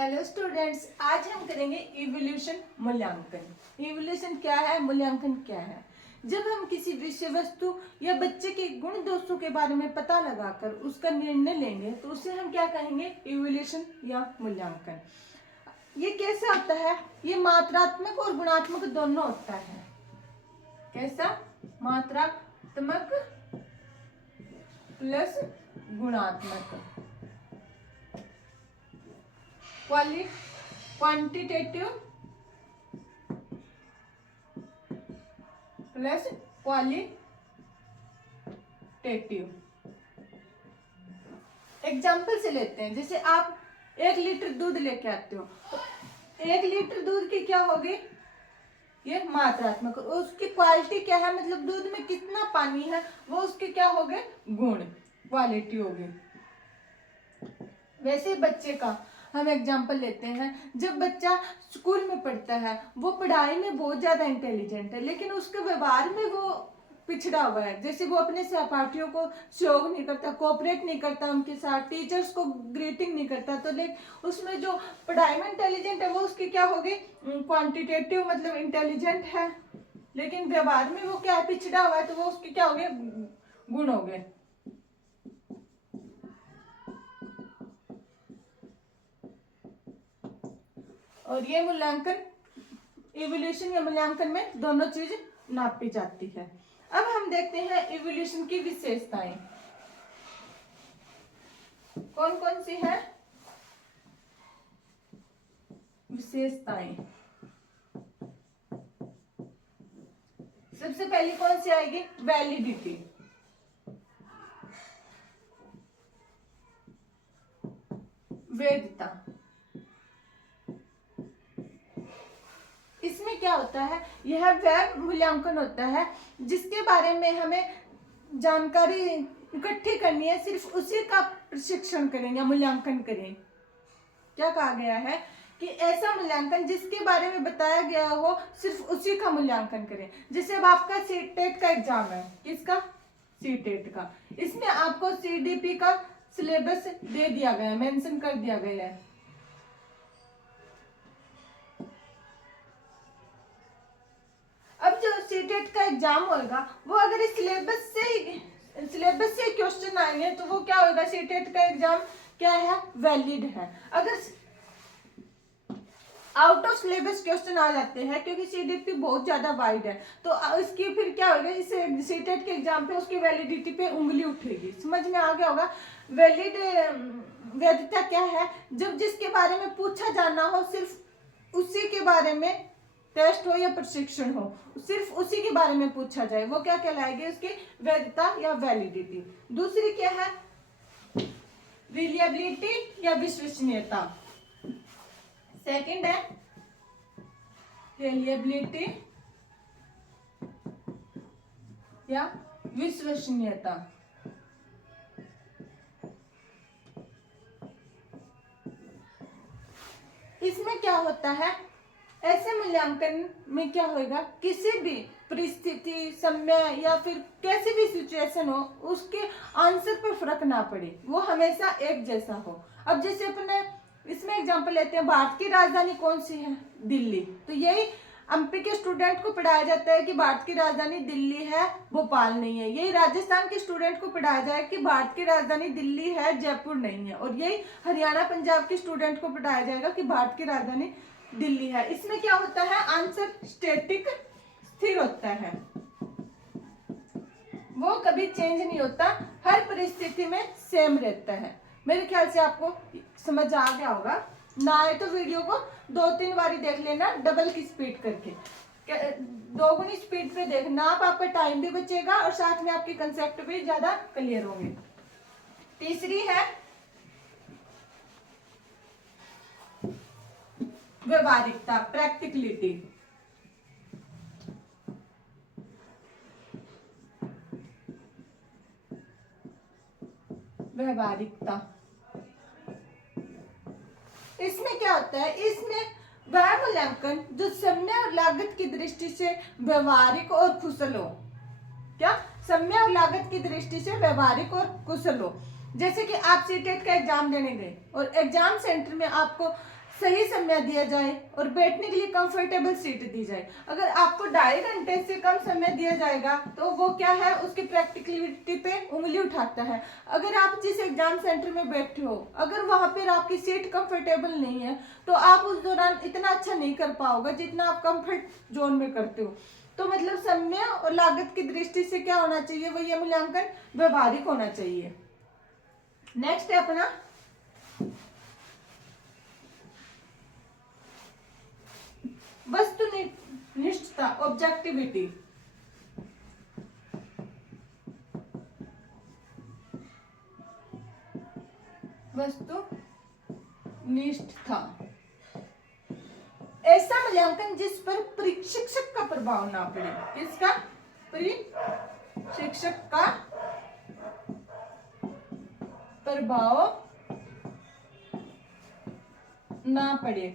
Hello students, आज हम करेंगे इवोल्यूशन मूल्यांकन। इवोल्यूशन क्या है, मूल्यांकन क्या है। जब हम किसी विषय वस्तु या बच्चे के गुण दोषों के बारे में पता लगाकर उसका निर्णय लेंगे तो उसे हम क्या कहेंगे, इवोल्यूशन या मूल्यांकन। ये कैसा होता है, ये मात्रात्मक और गुणात्मक दोनों होता है। कैसा, मात्रात्मक प्लस गुणात्मक। Quantitative plus qualitative. एग्जाम्पल से लेते हैं, जैसे आप 1 लीटर दूध लेके आते हो तो 1 लीटर दूध की क्या होगी, ये मात्रात्मक। उसकी क्वालिटी क्या है, मतलब दूध में कितना पानी है, वो उसके क्या हो गए, गुण, क्वालिटी हो गई। वैसे बच्चे का हम एग्जाम्पल लेते हैं। जब बच्चा स्कूल में पढ़ता है, वो पढ़ाई में बहुत ज्यादा इंटेलिजेंट है, लेकिन उसके व्यवहार में वो पिछड़ा हुआ है। जैसे वो अपने सहपाठियों को सहयोग नहीं करता, कोऑपरेट नहीं करता उनके साथ, टीचर्स को ग्रीटिंग नहीं करता, तो लेकिन उसमें जो पढ़ाई में इंटेलिजेंट है वो उसकी क्या होगी, क्वांटिटेटिव मतलब इंटेलिजेंट है, लेकिन व्यवहार में वो क्या है, पिछड़ा हुआ है, तो वो उसके क्या हो गए, गुण हो गए। और ये मूल्यांकन, इवोल्यूशन या मूल्यांकन में दोनों चीज नापी जाती है। अब हम देखते हैं इवोल्यूशन की विशेषताएं कौन कौन सी है। विशेषताएं सबसे पहली कौन सी आएगी, वैलिडिटी। वैधता। इसमें क्या होता है, यह वह मूल्यांकन होता है जिसके बारे में हमें जानकारी इकट्ठी करनी है, सिर्फ उसी का प्रशिक्षण करें या मूल्यांकन करें। क्या कहा गया है कि ऐसा मूल्यांकन जिसके बारे में बताया गया हो, सिर्फ उसी का मूल्यांकन करें। जैसे अब आपका सीटेट का एग्जाम है, किसका, सीटेट का। इसमें आपको सीडीपी का सिलेबस दे दिया गया है, मेंशन कर दिया गया है। अब जो सीटेट का एग्जाम होगा, वो अगर इस सिलेबस से क्वेश्चन आएंगे तो वो क्या होगा, सीटेट का एग्जाम क्या है, वैलिड है। अगर आउट ऑफ सिलेबस क्वेश्चन आ जाते हैं, क्योंकि सीडीपी बहुत ज्यादा वाइड है, तो इसकी फिर क्या होगा, इस सीटेट के एग्जाम पे उसकी वैलिडिटी पे उंगली उठेगी। समझ में आ गया होगा। वैधता क्या है, जब जिसके बारे में पूछा जाना हो, सिर्फ उसी के बारे में टेस्ट हो या प्रशिक्षण हो, सिर्फ उसी के बारे में पूछा जाए, वो क्या कहलाएगी, उसकी वैधता या वैलिडिटी। दूसरी क्या है, रिलायबिलिटी या विश्वसनीयता। सेकंड है रिलायबिलिटी या विश्वसनीयता। इसमें क्या होता है, ऐसे मूल्यांकन में क्या होगा, किसी भी परिस्थिति, समय या फिर कैसी भी सिचुएशन हो, उसके आंसर पर फर्क ना पड़े, वो हमेशा एक जैसा हो। अब जैसे अपने इसमें एग्जांपल लेते हैं, भारत की राजधानी कौन सी है, दिल्ली। तो यही एमपी के स्टूडेंट को पढ़ाया जाता है कि भारत की राजधानी दिल्ली है, भोपाल नहीं है। यही राजस्थान के स्टूडेंट को पढ़ाया जाए कि भारत की राजधानी दिल्ली है, जयपुर नहीं है। और यही हरियाणा पंजाब के स्टूडेंट को पढ़ाया जाएगा कि भारत की राजधानी दिल्ली है। इसमें क्या होता है, आंसर स्टैटिक, स्थिर होता है, वो कभी चेंज नहीं होता, हर परिस्थिति में सेम रहता है। मेरे ख्याल से आपको समझ आ गया होगा। ना आए तो वीडियो को 2-3 बारी देख लेना, डबल की स्पीड करके, 2 गुनी स्पीड पे देखना, आपका टाइम भी बचेगा और साथ में आपके कंसेप्ट भी ज्यादा क्लियर होंगे। तीसरी है व्यवहारिकता, प्रैक्टिकलिटी। व्यवहारिकता, इसमें क्या होता है, इसमें वह मूल्यांकन जो समय और लागत की दृष्टि से व्यवहारिक और कुशल हो। क्या, समय और लागत की दृष्टि से व्यवहारिक और कुशल हो। जैसे कि आप सीटेट का एग्जाम देने गए और एग्जाम सेंटर में आपको सही समय दिया जाए और बैठने के लिए कंफर्टेबल सीट दी जाए। अगर आपको 2.5 घंटे से कम समय दिया जाएगा तो वो क्या है, उसकी प्रैक्टिकलिटी पे उंगली उठाता है। अगर आप जिस एग्जाम सेंटर में बैठे हो, अगर वहां पर आपकी सीट कंफर्टेबल नहीं है तो आप उस दौरान इतना अच्छा नहीं कर पाओगे जितना आप कंफर्ट जोन में करते हो। तो मतलब समय और लागत की दृष्टि से क्या होना चाहिए, वो ये मूल्यांकन व्यवहारिक होना चाहिए। नेक्स्ट है अपना वस्तुनिष्ठता, ऑब्जेक्टिविटी। वस्तुनिष्ठता ऐसा मूल्यांकन जिस पर प्रशिक्षक का प्रभाव ना पड़े। किसका? प्रशिक्षक का प्रभाव ना पड़े।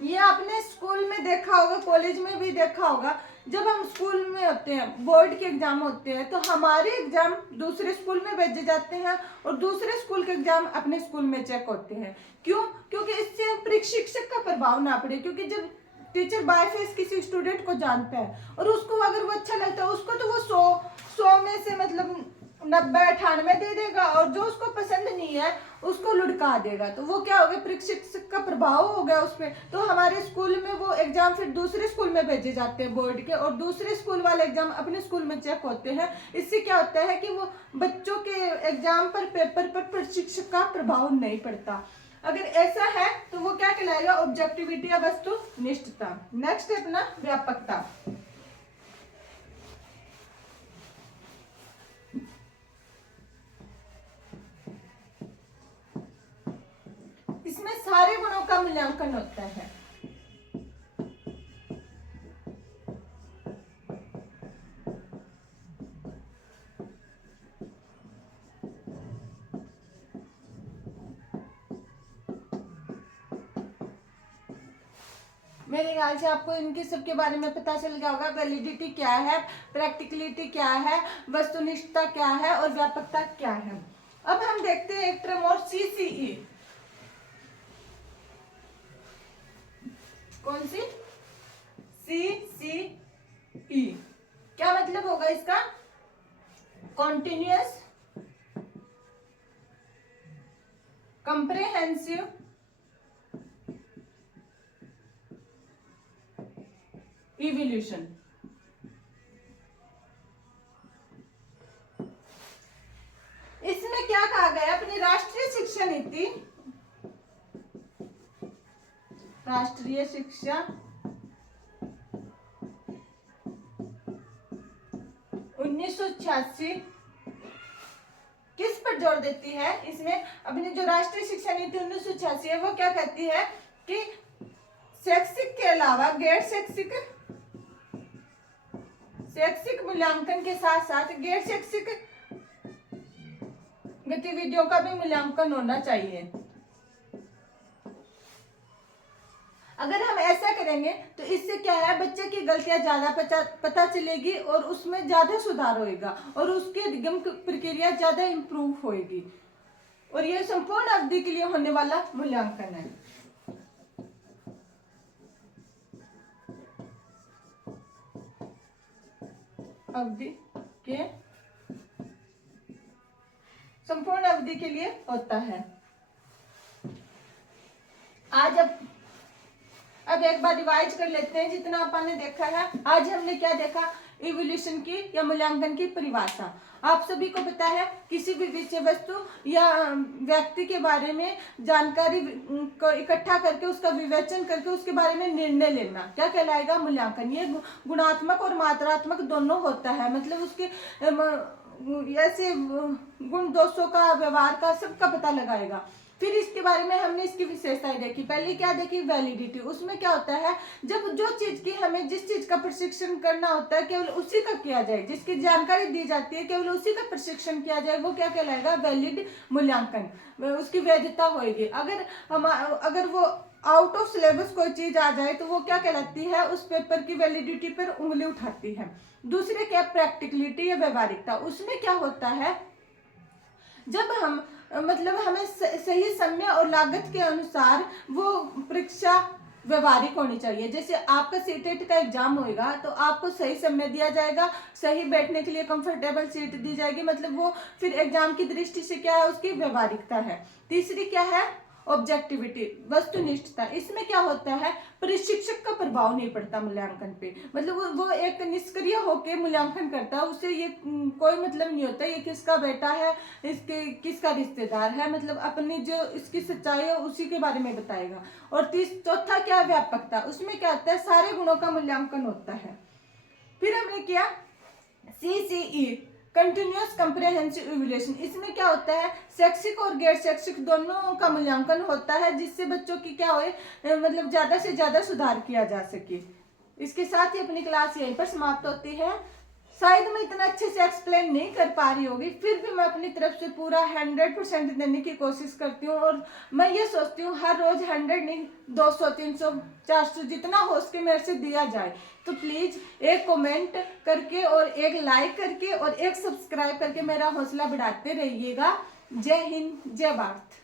ये आपने स्कूल में देखा होगा, कॉलेज में भी देखा होगा। जब हम स्कूल में होते हैं, बोर्ड के एग्जाम होते हैं, तो हमारे एग्जाम दूसरे स्कूल में भेजे जाते हैं और दूसरे स्कूल के एग्जाम अपने स्कूल में चेक होते हैं। क्यों? क्योंकि इससे प्रशिक्षक का प्रभाव ना पड़े। क्योंकि जब टीचर बाय फेस किसी स्टूडेंट को जानता है और उसको अगर वो अच्छा लगता है, उसको तो वो 100 में से मतलब 90-98 दे देगा, और जो उसको पसंद नहीं है उसको लुढ़का देगा। तो वो क्या हो गया, प्रशिक्षक का प्रभाव हो गया उस पर। तो हमारे स्कूल में वो एग्जाम फिर दूसरे स्कूल में भेजे जाते हैं बोर्ड के, और दूसरे स्कूल वाले एग्जाम अपने स्कूल में चेक होते हैं। इससे क्या होता है कि वो बच्चों के एग्जाम पर, पेपर पर प्रशिक्षक का प्रभाव नहीं पड़ता। अगर ऐसा है तो वो क्या कहलाएगा, ऑब्जेक्टिविटी या वस्तुनिष्ठता। नेक्स्ट है अपना व्यापकता। इसमें सारे गुणों का मूल्यांकन होता है। मेरे ख्याल से आपको इनके सबके बारे में पता चल गया होगा। वैलिडिटी क्या है, प्रैक्टिकलिटी क्या है, वस्तुनिष्ठता क्या है और व्यापकता क्या है। अब हम देखते हैं एक टर्म और, CCE। कौन सी? CCE क्या मतलब होगा इसका? Continuous comprehensive evolution. इसमें क्या कहा गया, अपनी राष्ट्रीय शिक्षा नीति, राष्ट्रीय शिक्षा 1986 किस पर जोर देती है? इसमें अपनी जो राष्ट्रीय शिक्षा नीति 1986 है वो क्या कहती है कि शैक्षिक के अलावा गैर शैक्षिक मूल्यांकन के साथ साथ गैर शैक्षिक गतिविधियों का भी मूल्यांकन होना चाहिए। अगर हम ऐसा करेंगे तो इससे क्या है, बच्चे की गलतियां ज्यादा पता चलेगी और उसमें ज्यादा सुधार होएगा और उसकी अधिगम प्रक्रिया ज्यादा इंप्रूव होएगी, और यह संपूर्ण अवधि के लिए होने वाला मूल्यांकन है। अवधि के संपूर्ण अवधि के लिए होता है। आज अब एक बार रिवाइज कर लेते हैं जितना अपन ने देखा है। आज हमने क्या देखा, इवोल्यूशन की या मूल्यांकन की परिभाषा। आप सभी को पता है, किसी भी विषय वस्तु या व्यक्ति के बारे में जानकारी को इकट्ठा करके उसका विवेचन करके उसके बारे में निर्णय लेना क्या कहलाएगा, मूल्यांकन। ये गुणात्मक और मात्रात्मक दोनों होता है, मतलब उसके ऐसे गुण दोषों का, व्यवहार का, सबका पता लगाएगा। फिर इसके बारे में हमने इसकी विशेषताएं देखी। पहले क्या देखी, वैलिडिटी। उसमें क्या होता है, जब जो चीज की हमें जिस चीज का प्रशिक्षण करना होता है केवल उसी का किया जाए, जिसकी जानकारी दी जाती है केवल उसी का प्रशिक्षण किया जाए, वो क्या कहलाएगा, वैलिड मूल्यांकन। उसकी वैधता होगी। अगर वो आउट ऑफ सिलेबस कोई चीज आ जाए तो वो क्या कहलाती है, उस पेपर की वैलिडिटी पर उंगली उठाती है। दूसरे क्या, प्रैक्टिकलिटी या व्यवहारिकता। उसमें क्या होता है, जब हम मतलब हमें सही समय और लागत के अनुसार वो परीक्षा व्यवहारिक होनी चाहिए। जैसे आपका सीटेट का एग्जाम होएगा तो आपको सही समय दिया जाएगा, सही बैठने के लिए कंफर्टेबल सीट दी जाएगी, मतलब वो फिर एग्जाम की दृष्टि से क्या है, उसकी व्यवहारिकता है। तीसरी क्या है, ऑब्जेक्टिविटी, वस्तुनिष्ठता। इसमें क्या होता है, प्रशिक्षक का प्रभाव नहीं पड़ता मूल्यांकन पे, मतलब वो एक निष्क्रिय होकर मूल्यांकन करता है, उससे ये कोई मतलब नहीं होता ये किसका बेटा है, इसके किसका रिश्तेदार है, मतलब अपनी जो इसकी सच्चाई है उसी के बारे में बताएगा। और चौथा क्या है, व्यापकता। उसमें क्या होता है, सारे गुणों का मूल्यांकन होता है। फिर हमने किया CCE, कंटिन्यूअस कंप्रेहेंसिव इवैल्यूएशन। इसमें क्या होता है, शैक्षिक और गैर शैक्षिक दोनों का मूल्यांकन होता है, जिससे बच्चों की क्या होए, मतलब ज्यादा से ज्यादा सुधार किया जा सके। इसके साथ ही अपनी क्लास यहीं पर समाप्त होती है। शायद मैं इतना अच्छे से एक्सप्लेन नहीं कर पा रही होगी, फिर भी मैं अपनी तरफ से पूरा 100% देने की कोशिश करती हूँ। और मैं ये सोचती हूँ हर रोज 100 नहीं, 200, 300, 400 जितना हो सके मेरे से दिया जाए। तो प्लीज एक कमेंट करके और एक लाइक करके और एक सब्सक्राइब करके मेरा हौसला बढ़ाते रहिएगा। जय हिंद, जय भारत।